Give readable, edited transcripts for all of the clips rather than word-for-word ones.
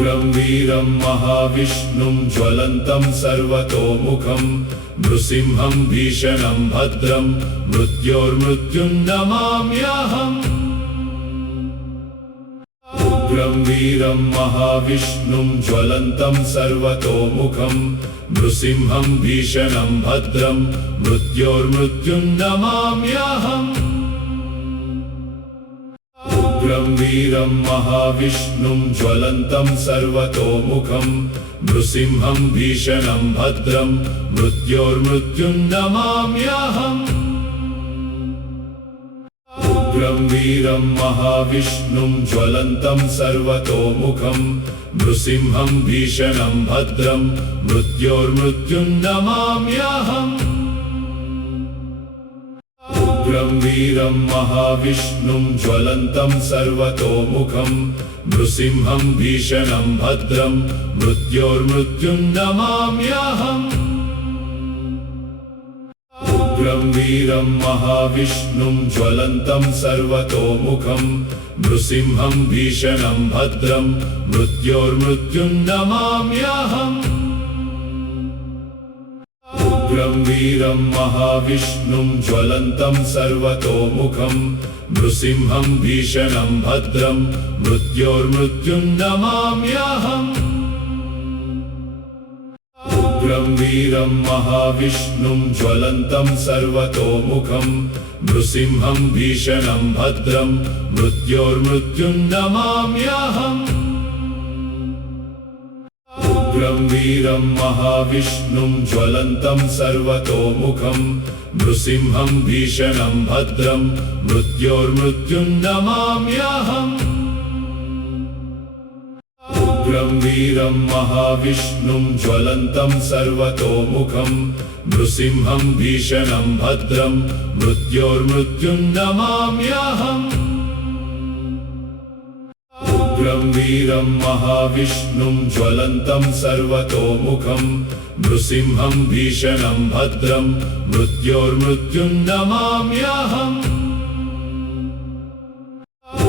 उग्रं वीरं महाविष्णुं ज्वलन्तं सर्वतोमुखं नृसिंहं भीषणं भद्रं मृत्योर्मृत्युं नमाम्यहम्। उग्रं वीरं महाविष्णुं ज्वलन्तं सर्वतोमुखं नृसिंहं भीषणं भद्रं मृत्योर्मृत्युं नमाम्यहम्। उग्रं वीरं महाविष्णुं ज्वलन्तं सर्वतोमुखं नृसिंहं भीषणं भद्रं मृत्योर्मृत्युं नमाम्यहम्। उग्रं वीरं महाविष्णुं ज्वलन्तं सर्वतोमुखं नृसिंहं भीषणं भद्रं मृत्योर्मृत्युं नमाम्यहम्। उग्रं वीरं महाविष्णुं ज्वलन्तं सर्वतोमुखं नृसिंहं भीषणं भद्रं मृत्योर्मृत्युं नमाम्यहम्। उग्रं वीरं महाविष्णुं ज्वलन्तं सर्वतोमुखं नृसिंहं भीषणं भद्रं मृत्योर्मृत्युं नमाम्यहम्। उग्रं वीरं महाविष्णुं ज्वलन्तं सर्वतोमुखं नृसिंहं भीषणं भद्रं मृत्योर्मृत्युं नमाम्यहम्। उग्रं वीरं महाविष्णुं ज्वलन्तं सर्वतोमुखं नृसिंहं भीषणं भद्रं मृत्योर्मृत्युं नमाम्यहम्। उग्रं वीरं महाविष्णुं ज्वलन्तं सर्वतोमुखं नृसिंहं भीषणं भद्रं मृत्योर्मृत्युं नमाम्यहम्। उग्रं वीरं महाविष्णुं ज्वलन्तं सर्वतोमुखं नृसिंहं भीषणं भद्रं मृत्योर्मृत्युं नमाम्यहम्। उग्रं वीरं महाविष्णुं ज्वलन्तं सर्वतोमुखं नृसिंहं भीषणं भद्रं मृत्योर्मृत्युं नमाम्यहम्।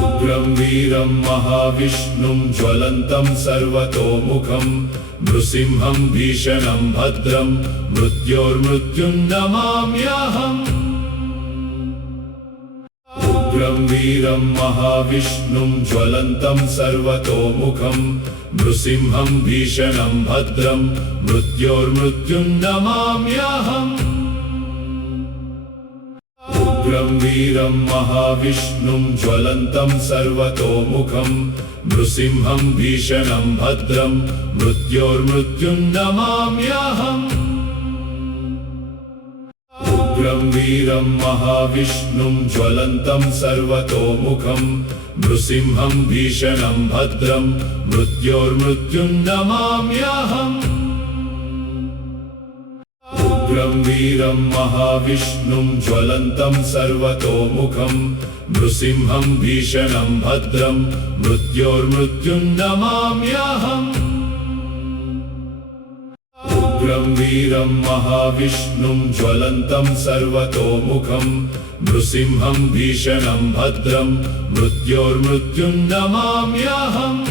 उग्रं वीरं महाविष्णुं ज्वलन्तं सर्वतोमुखं नृसिंहं भीषणं भद्रं मृत्योर्मृत्युं नमाम्यहम्। उग्रं वीरं महाविष्णुं ज्वलन्तं सर्वतोमुखं नृसिंहं भीषणं भद्रं मृत्योर्मृत्युं नमाम्यहम्। उग्रं वीरं महाविष्णुं ज्वलन्तं सर्वतोमुखं नृसिंहं भीषणं भद्रं मृत्योर्मृत्युं नमाम्यहम्। उग्रं वीरं महाविष्णुं ज्वलन्तं सर्वतोमुखं नृसिंहं भीषणं भद्रं मृत्योर्मृत्युं नमाम्यहम्। उग्रं वीरं महाविष्णुं ज्वलन्तं सर्वतोमुखं नृसिंहं भीषणं भद्रं मृत्योर्मृत्युं नमाम्यहम्। उग्रं वीरं महाविष्णुं ज्वलन्तं सर्वतोमुखं नृसिंहं भीषणं भद्रं मृत्योर्मृत्युं नमाम्यहम्।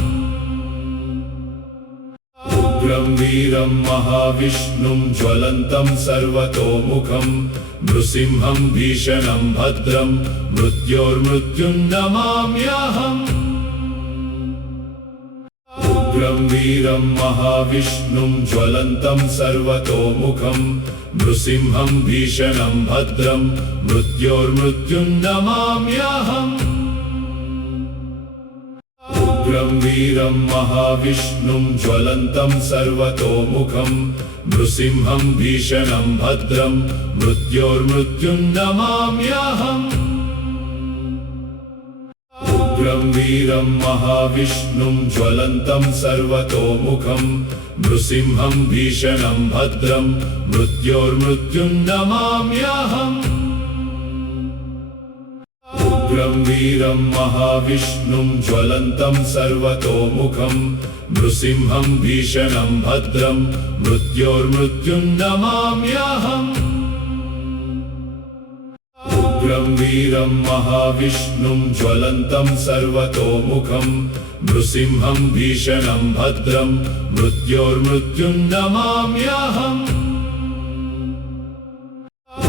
उग्रं वीरं महाविष्णुं ज्वलन्तं सर्वतोमुखं नृसिंहं भीषणं भद्रं मृत्योर्मृत्युं नमाम्यहम्। उग्रं वीरं महाविष्णुं ज्वलन्तं सर्वतोमुखं नृसिंहं भीषणं भद्रं मृत्योर्मृत्युं नमाम्यहम्। उग्रं वीरं महाविष्णुं ज्वलन्तं सर्वतोमुखं नृसिंहं भीषणं भद्रं मृत्योर्मृत्युं नमाम्यहम्। उग्रं वीरं महाविष्णुं ज्वलन्तं सर्वतोमुखं नृसिंहं भीषणं भद्रं मृत्योर्मृत्युं नमाम्यहम्। उग्रं वीरं महाविष्णुं ज्वलन्तं सर्वतोमुखं नृसिंहं भीषणं भद्रं मृत्योर्मृत्युं नमाम्यहम्। उग्रं वीरं महाविष्णुं ज्वलन्तं सर्वतोमुखं नृसिंहं भीषणं भद्रं मृत्योर्मृत्युं नमाम्यहम्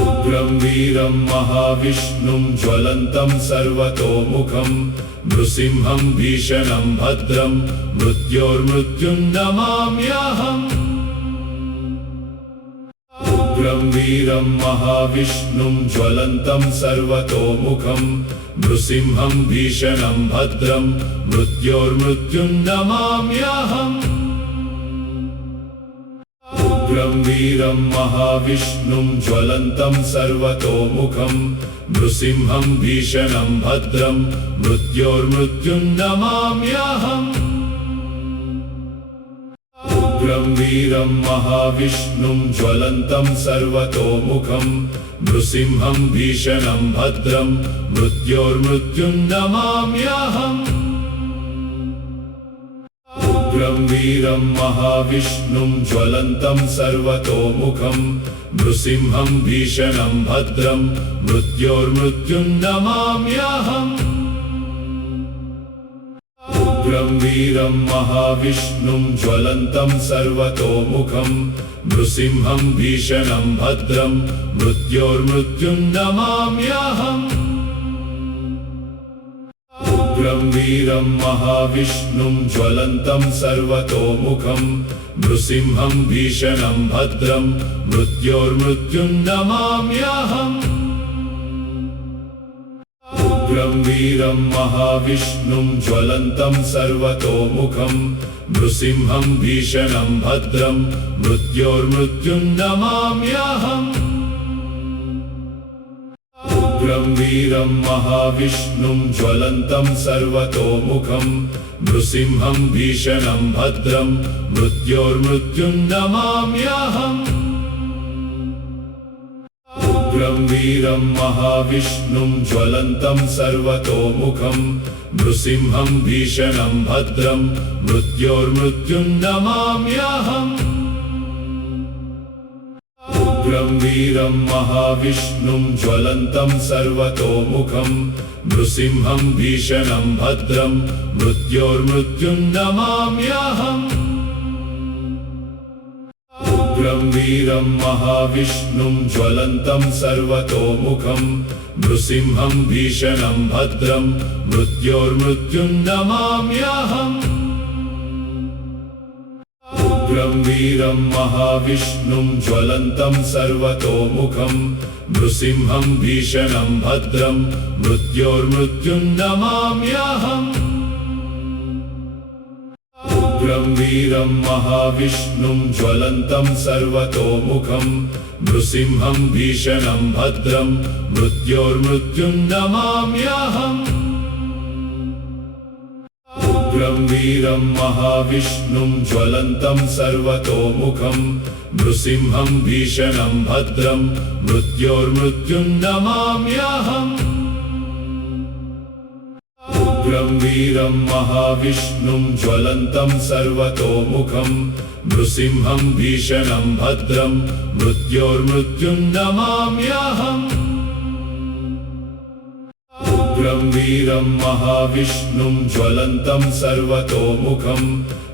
उग्रं वीरं महाविष्णुं ज्वलन्तं सर्वतोमुखं नृसिंहं भीषणं भद्रं मृत्योर्मृत्युं नमाम्यहम् उग्रं वीरं महाविष्णुं ज्वलन्तं सर्वतोमुखं नृसिंहं भीषणं भद्रं मृत्योर्मृत्युं नमाम्यहम् उग्रं वीरं महाविष्णुं ज्वलन्तं सर्वतोमुखं नृसिंहं भीषणं भद्रं मृत्योर्मृत्युं नमाम्यहम् उग्रं वीरं महाविष्णुं ज्वलन्तं सर्वतोमुखं नृसिंहं भीषणं भद्रं मृत्योर्मृत्युं नमाम्यहम् उग्रं वीरं महाविष्णुं ज्वलन्तं सर्वतोमुखं नृसिंहं भीषणं भद्रं मृत्योर्मृत्युं नमाम्यहम् उग्रं वीरं महाविष्णुं ज्वलन्तं सर्वतोमुखं नृसिंहं भीषणं भद्रं मृत्योर्मृत्युं नमाम्यहम् उग्रं वीरं महाविष्णुं ज्वलन्तं सर्वतोमुखं नृसिंहं भीषणं भद्रं मृत्योर्मृत्युं नमाम्यहम् उग्रं वीरं महाविष्णुं ज्वलन्तं सर्वतोमुखं नृसिंहं भीषणं भद्रं मृत्योर्मृत्युं नमाम्यहम् उग्रं वीरं महाविष्णुं ज्वलन्तं सर्वतोमुखं नृसिंहं भीषणं भद्रं मृत्योर्मृत्युं नमाम्यहम् उग्रं वीरं महाविष्णुं ज्वलन्तं सर्वतोमुखं नृसिंहं भीषणं भद्रं मृत्योर्मृत्युं नमाम्यहम् उग्रं वीरं महाविष्णुं ज्वलन्तं सर्वतोमुखं नृसिंहं भीषणं भद्रं मृत्योर्मृत्युं नमाम्यहम् उग्रं वीरं महाविष्णुं ज्वलन्तं सर्वतोमुखं नृसिंहं भीषणं भद्रं मृत्योर्मृत्युं नमाम्यहम् उग्रं वीरं महाविष्णुं ज्वलन्तं सर्वतोमुखं नृसिंहं भीषणं भद्रं मृत्योर्मृत्युं नमाम्यहम् उग्रं वीरं महाविष्णुं ज्वलन्तं सर्वतोमुखं नृसिंहं भीषणं भद्रं मृत्योर्मृत्युं नमाम्यहम् उग्रं वीरं महाविष्णुं ज्वलन्तं सर्वतोमुखं नृसिंहं भीषणं भद्रं मृत्योर्मृत्युं नमाम्यहम् उग्रं वीरं महाविष्णुं ज्वलन्तं सर्वतोमुखं नृसिंहं भीषणं भद्रं मृत्योर्मृत्युं नमाम्यहम् उग्रं वीरं महाविष्णुं ज्वलन्तं सर्वतोमुखं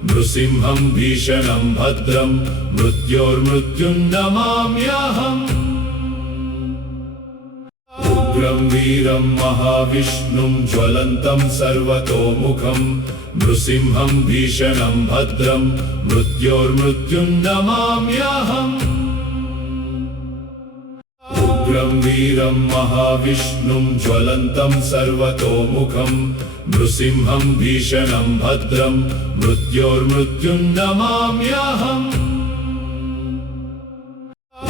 नृसिंहं भीषणं भद्रं मृत्योर्मृत्युं नमाम्यहम् उग्रं वीरं महाविष्णुं ज्वलन्तं सर्वतोमुखं नृसिंहं भीषणं भद्रं मृत्योर्मृत्युं नमाम्यहम् उग्रं वीरं महाविष्णुं ज्वलन्तं सर्वतोमुखं नृसिंहं भीषणं भद्रं मृत्योर्मृत्युं नमाम्यहम्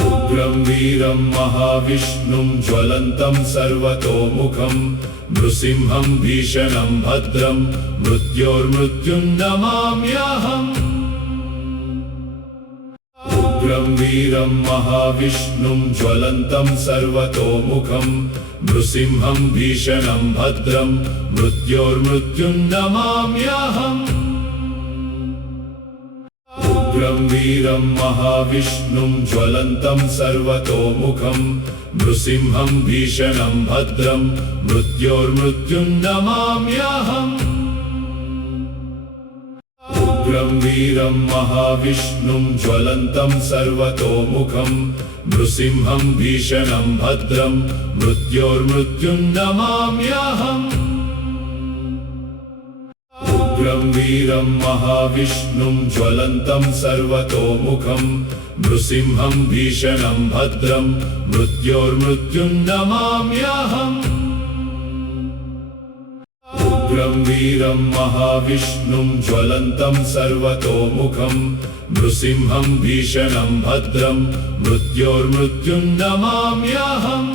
उग्रं वीरं महाविष्णुं ज्वलन्तं सर्वतोमुखं नृसिंहं भीषणं भद्रं मृत्योर्मृत्युं नमाम्यहम् उग्रं वीरं महाविष्णुं ज्वलन्तं सर्वतोमुखं नृसिंहं भीषणं भद्रं मृत्योर्मृत्युं नमाम्यहम् उग्रं वीरं महाविष्णुं ज्वलन्तं सर्वतोमुखं नृसिंहं भीषणं भद्रं मृत्योर्मृत्युन्नमाम्यहम् उग्रं वीरं महाविष्णुं ज्वलन्तं सर्वतोमुखं नृसिंहं भीषणं भद्रं मृत्योर्मृत्युन्नमाम्यहम् उग्रं वीरं महाविष्णुं ज्वलन्तं सर्वतोमुखं नृसिंहं भीषणं भद्रं मृत्योर्मृत्युन्नमाम्यहम् उग्रं वीरं महाविष्णुं ज्वलन्तं सर्वतोमुखं नृसिंहं भीषणं भद्रं मृत्योर्मृत्युन्नमाम्यहम्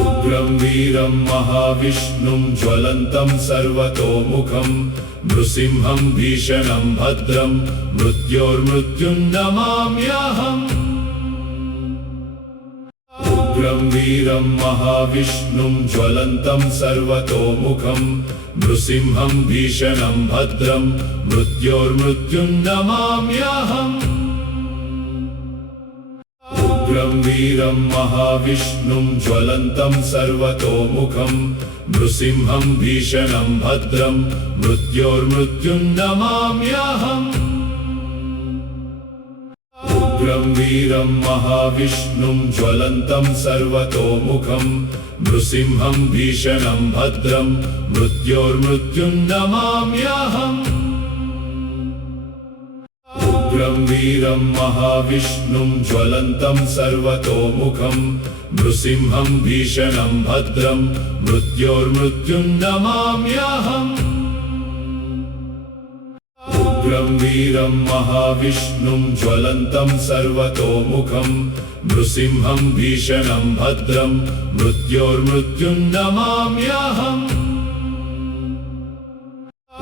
उग्रं वीरं महाविष्णुं ज्वलन्तं सर्वतोमुखं नृसिंहं भीषणं भद्रं मृत्योर्मृत्युन्नमाम्यहम् उग्रं वीरं महाविष्णुं ज्वलन्तं सर्वतोमुखं नृसिंहं भीषणं भद्रं मृत्योर्मृत्युन्नमाम्यहम् उग्रं वीरं महाविष्णुं ज्वलन्तं सर्वतोमुखं नृसिंहं भीषणं भद्रं मृत्योर्मृत्युन्नमाम्यहम् उग्रं वीरं महाविष्णुं ज्वलन्तं सर्वतोमुखं नृसिंहं भीषणं भद्रं मृत्योर्मृत्युन्नमाम्यहम् उग्रं वीरं महाविष्णुं ज्वलन्तं सर्वतोमुखं नृसिंहं भीषणं भद्रं मृत्योर्मृत्युन्नमाम्यहम् उग्रं वीरं महाविष्णुं ज्वलन्तं सर्वतोमुखं नृसिंहं भीषणं भद्रं मृत्योर्मृत्युन्नमाम्यहम्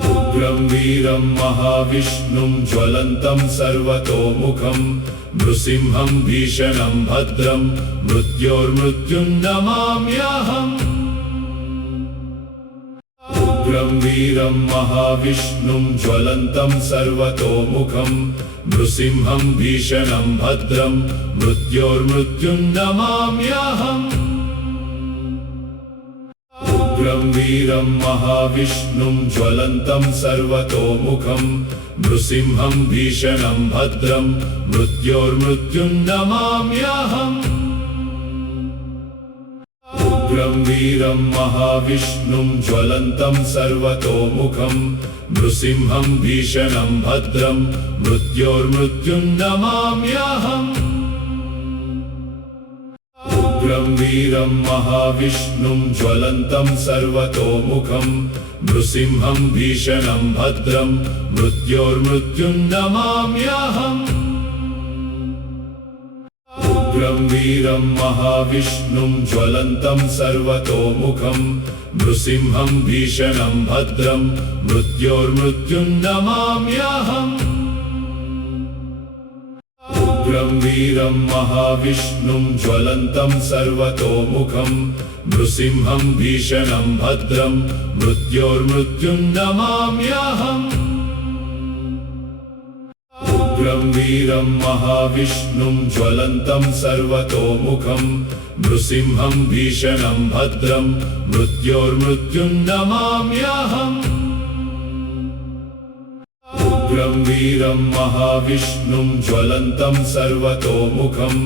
उग्रं वीरं महाविष्णुं ज्वलन्तं सर्वतोमुखं नृसिंहं भीषणं भद्रं मृत्योर्मृत्युन्नमाम्यहम् उग्रं वीरं महाविष्णुं ज्वलन्तं सर्वतोमुखं नृसिंहं भीषणं भद्रं मृत्योर्मृत्युन्नमाम्यहम् उग्रं वीरं महाविष्णुं ज्वलन्तं सर्वतोमुखं नृसिंहं भीषणं भद्रं मृत्योर्मृत्युन्नमाम्यहम् उग्रं वीरं महाविष्णुं ज्वलन्तं सर्वतोमुखं नृसिंहं भीषणं भद्रं मृत्योर्मृत्युन्नमाम्यहम् उग्रं वीरं महाविष्णुं ज्वलन्तं सर्वतोमुखं नृसिंहं भीषणं भद्रं मृत्योर्मृत्युन्नमाम्यहम् उग्रं वीरं महाविष्णुं ज्वलन्तं सर्वतोमुखं नृसिंहं भीषणं भद्रं मृत्योर्मृत्युन्नमाम्यहम् उग्रं वीरं महाविष्णुं ज्वलन्तं सर्वतोमुखं नृसिंहं भीषणं भद्रं मृत्योर्मृत्युन्नमाम्यहम् उग्रं वीरं महाविष्णुं ज्वलन्तं सर्वतोमुखं नृसिंहं भीषणं भद्रं मृत्योर्मृत्युन्नमाम्यहम् उग्रं वीरं महाविष्णुं ज्वलन्तं सर्वतोमुखं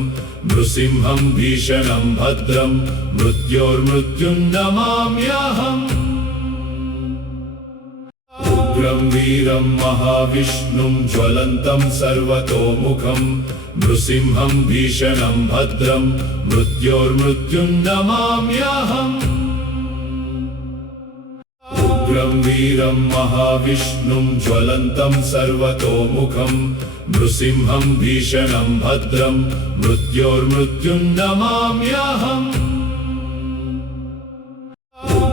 नृसिंहं भीषणं भद्रं मृत्योर्मृत्युन्नमाम्यहम् उग्रं वीरं महाविष्णुं ज्वलन्तं सर्वतोमुखं नृसिंहं भीषणं भद्रं मृत्योर्मृत्युन्नमाम्यहम् उग्रं वीरं महाविष्णुं ज्वलन्तं सर्वतोमुखं नृसिंहं भीषणं भद्रं मृत्योर्मृत्युन्नमाम्यहम्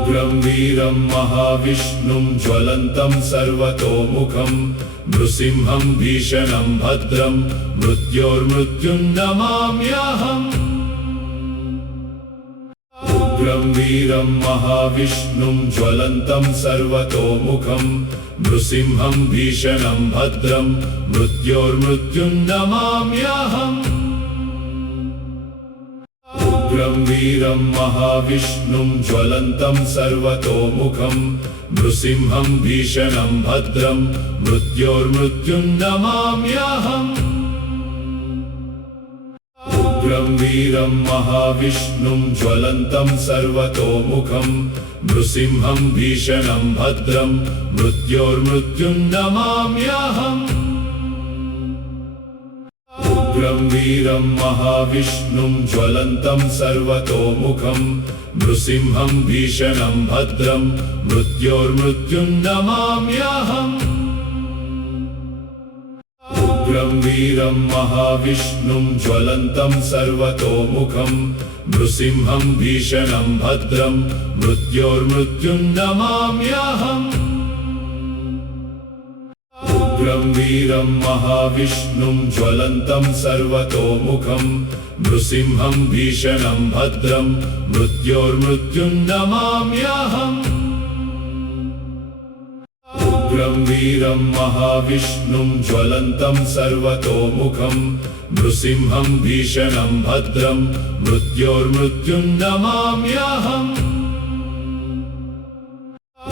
उग्रं वीरं महाविष्णुं ज्वलन्तं सर्वतोमुखं नृसिंहं भीषणं भद्रं मृत्योर्मृत्युन्नमाम्यहम् उग्रं वीरं महाविष्णुं ज्वलन्तं सर्वतोमुखं नृसिंहं भीषणं भद्रं मृत्योर्मृत्युन्नमाम्यहम् उग्रं वीरं महाविष्णुं ज्वलन्तं सर्वतोमुखं नृसिंहं भीषणं भद्रं मृत्योर्मृत्युं नमाम्यहम् उग्रं वीरं महाविष्णुं ज्वलन्तं सर्वतोमुखं नृसिंहं भीषणं भद्रं मृत्योर्मृत्युं नमाम्यहम् उग्रं वीरं महाविष्णुं ज्वलन्तं सर्वतोमुखं नृसिंहं भीषणं भद्रं मृत्योर्मृत्युं नमाम्यहम् उग्रं वीरं महाविष्णुं ज्वलन्तं सर्वतोमुखं नृसिंहं भीषणं भद्रं मृत्योर्मृत्युं नमाम्यहम् उग्रं वीरं महाविष्णुं ज्वलन्तं सर्वतोमुखं नृसिंहं भीषणं भद्रं मृत्योर्मृत्युं नमाम्यहम् उग्रं वीरं महाविष्णुं ज्वलन्तं सर्वतोमुखं नृसिंहं भीषणं भद्रं मृत्योर्मृत्युं नमाम्यहम्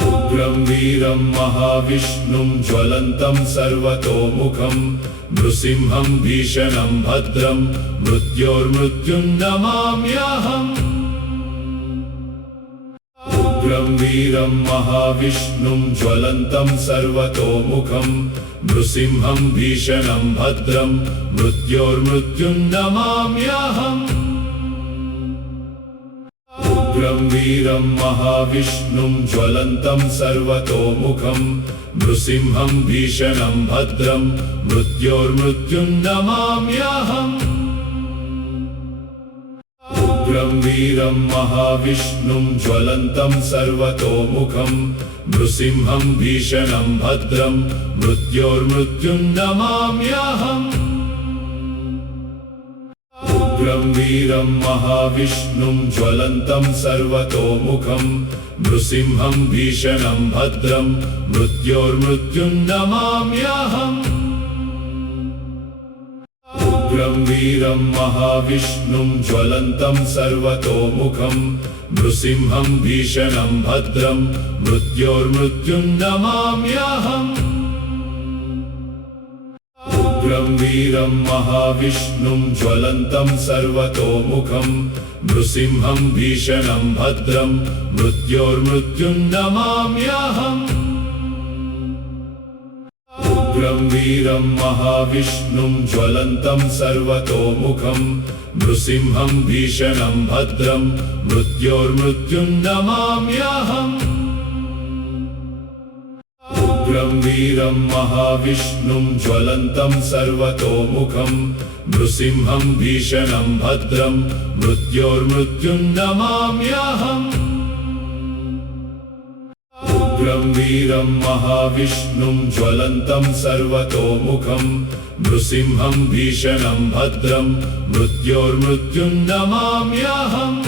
उग्रं वीरं महाविष्णुं ज्वलन्तं सर्वतोमुखं नृसिंहं भीषणं भद्रं मृत्योर्मृत्युं नमाम्यहम् उग्रं वीरं महाविष्णुं ज्वलन्तं सर्वतोमुखं नृसिंहं भीषणं भद्रं मृत्योर्मृत्युं नमाम्यहम् उग्रं वीरं महाविष्णुं ज्वलन्तं सर्वतोमुखं नृसिंहं भीषणं भद्रं मृत्योर्मृत्युं नमाम्यहम् उग्रं वीरं महाविष्णुं ज्वलन्तं सर्वतोमुखं नृसिंहं भीषणं भद्रं मृत्योर्मृत्युं नमाम्यहम् उग्रं वीरं महाविष्णुं ज्वलन्तं सर्वतोमुखं नृसिंहं भीषणं भद्रं मृत्योर्मृत्युं नमाम्यहम् उग्रं वीरं महाविष्णुं ज्वलन्तं सर्वतोमुखं नृसिंहं भीषणं भद्रं मृत्योर्मृत्युं नमाम्यहम् उग्रं वीरं महाविष्णुं ज्वलन्तं सर्वतोमुखं नृसिंहं भीषणं भद्रं मृत्योर्मृत्युं नमाम्यहम् उग्रं वीरं महाविष्णुं ज्वलन्तं सर्वतोमुखं नृसिंहं भीषणं भद्रं मृत्योर्मृत्युं नमाम्यहम् उग्रं वीरं महाविष्णुं ज्वलन्तं सर्वतोमुखं नृसिंहं भीषणं भद्रं मृत्योर्मृत्युं नमाम्यहम् उग्रं वीरं महाविष्णुं ज्वलन्तं सर्वतोमुखं नृसिंहं भीषणं भद्रं मृत्योर्मृत्युं नमाम्यहम्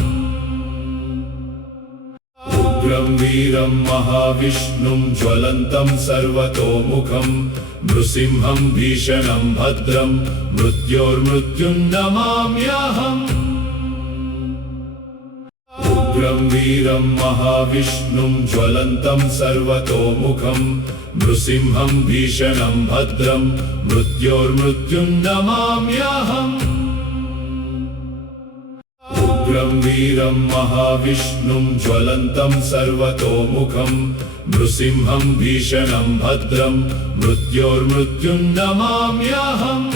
उग्रं वीरं महाविष्णुं ज्वलन्तं सर्वतोमुखं नृसिंहं भीषणं भद्रं मृत्योर्मृत्युं नमाम्यहम् उग्रं वीरं महाविष्णुं ज्वलन्तं सर्वतोमुखं नृसिंहं भीषणं भद्रं मृत्योर्मृत्युं नमाम्यहम् उग्रं वीरं महाविष्णुं ज्वलन्तं सर्वतोमुखं नृसिंहं भीषणं भद्रं मृत्योर्मृत्युं नमाम्यहम्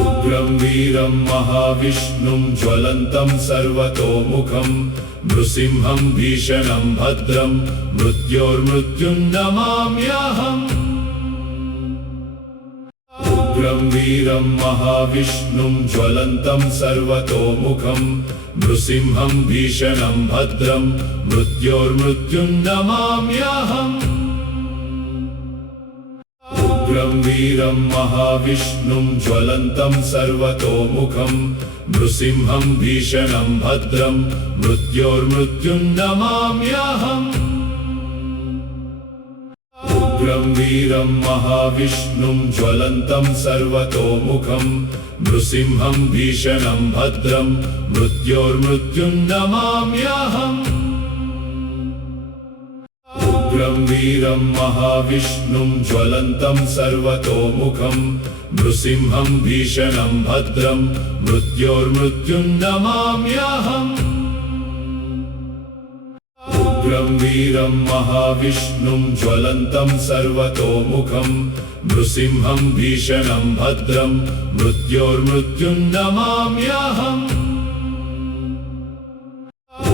उग्रं वीरं महाविष्णुं ज्वलन्तं सर्वतोमुखं नृसिंहं भीषणं भद्रं मृत्योर्मृत्युं नमाम्यहम् उग्रं वीरं महाविष्णुं ज्वलन्तं सर्वतोमुखं नृसिंहं भीषणं भद्रं मृत्योर्मृत्युं नमाम्यहम् उग्रं वीरं महाविष्णुं ज्वलन्तं सर्वतोमुखं नृसिंहं भीषणं भद्रं मृत्योर्मृत्युं नमाम्यहम् उग्रं वीरं महाविष्णुं ज्वलन्तं सर्वतोमुखं नृसिंहं भीषणं भद्रं मृत्योर्मृत्युं नमाम्यहम् उग्रं वीरं महाविष्णुं ज्वलन्तं सर्वतोमुखं नृसिंहं भीषणं भद्रं मृत्योर्मृत्युं नमाम्यहम् उग्रं वीरं महाविष्णुं ज्वलन्तं सर्वतोमुखं नृसिंहं भीषणं भद्रं मृत्योर्मृत्युं नमाम्यहम्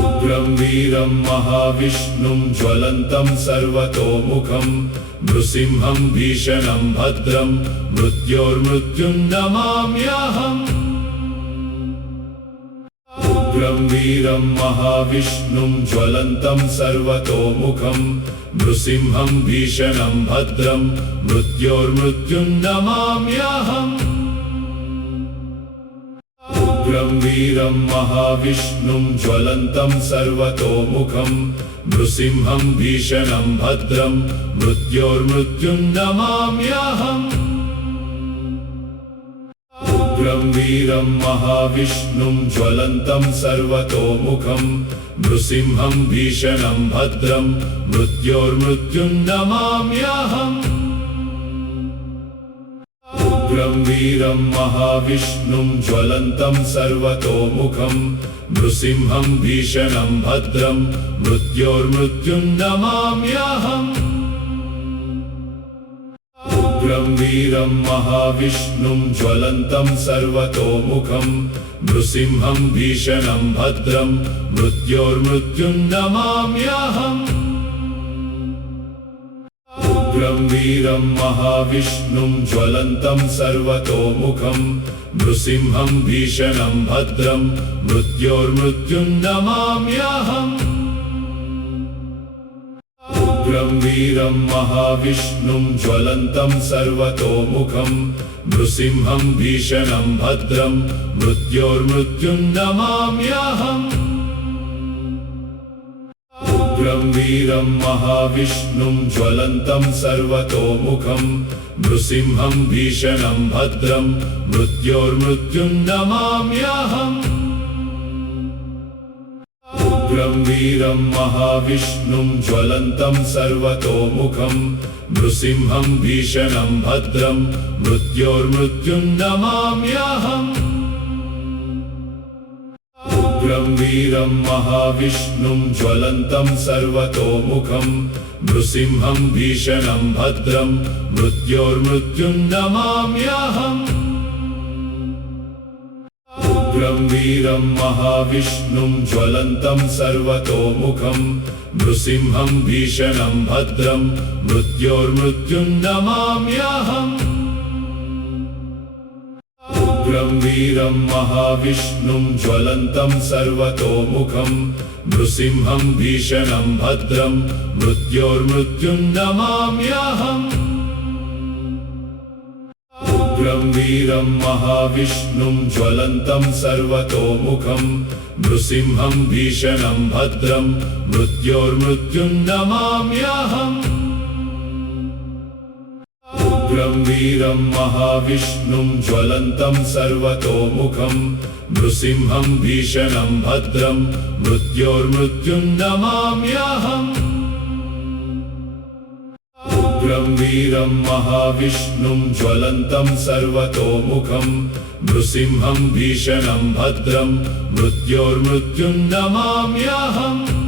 उग्रं वीरं महाविष्णुं ज्वलन्तं सर्वतोमुखं नृसिंहं भीषणं भद्रं मृत्योर्मृत्युं नमाम्यहम् उग्रं वीरं महाविष्णुं ज्वलन्तं सर्वतोमुखं नृसिंहं भीषणं भद्रं मृत्योर्मृत्युं नमाम्यहम् उग्रं वीरं महाविष्णुं ज्वलन्तं सर्वतोमुखं नृसिंहं भीषणं भद्रं मृत्योर्मृत्युं नमाम्यहम् उग्रं वीरं महाविष्णुं ज्वलन्तं सर्वतोमुखं नृसिंहं भीषणं भद्रं मृत्योर्मृत्युं नमाम्यहम् उग्रं वीरं महाविष्णुं ज्वलन्तं सर्वतोमुखं नृसिंहं भीषणं भद्रं मृत्योर्मृत्युं नमाम्यहम् उग्रं वीरं महाविष्णुं ज्वलन्तं सर्वतोमुखं नृसिंहं भीषणं भद्रं मृत्योर्मृत्युं नमाम्यहम् उग्रं वीरं महाविष्णुं ज्वलन्तं सर्वतोमुखं नृसिंहं भीषणं भद्रं मृत्योर्मृत्युं नमाम्यहम् उग्रं वीरं महाविष्णुं ज्वलन्तं सर्वतोमुखं नृसिंहं भीषणं भद्रं मृत्योर्मृत्युं नमाम्यहम् उग्रं वीरं महाविष्णुं ज्वलन्तं सर्वतोमुखं नृसिंहं भीषणं भद्रं मृत्योर्मृत्युं नमाम्यहम् उग्रं वीरं महाविष्णुं ज्वलन्तं सर्वतोमुखं नृसिंहं भीषणं भद्रं मृत्योर्मृत्युं नमाम्यहम् उग्रं वीरं महाविष्णुं ज्वलन्तं सर्वतोमुखं नृसिंहं भीषणं भद्रं मृत्योर्मृत्युं नमाम्यहम् उग्रं वीरं महाविष्णुं ज्वलन्तं सर्वतोमुखं नृसिंहं भीषणं भद्रं मृत्योर्मृत्युं नमाम्यहम् उग्रं वीरं महाविष्णुं ज्वलन्तं सर्वतोमुखं नृसिंहं भीषणं भद्रं मृत्योर्मृत्युं नमाम्यहम् उग्रं वीरं महाविष्णुं ज्वलन्तं सर्वतोमुखं नृसिंहं भीषणं भद्रं मृत्योर्मृत्युं नमाम्यहम् उग्रं वीरं महाविष्णुं ज्वलन्तं सर्वतोमुखं नृसिंहं भीषणं भद्रं मृत्योर्मृत्युं नमाम्यहम् उग्रं वीरं महाविष्णुं ज्वलन्तं सर्वतोमुखं नृसिंहं भीषणं भद्रं मृत्योर्मृत्युं नमाम्यहम्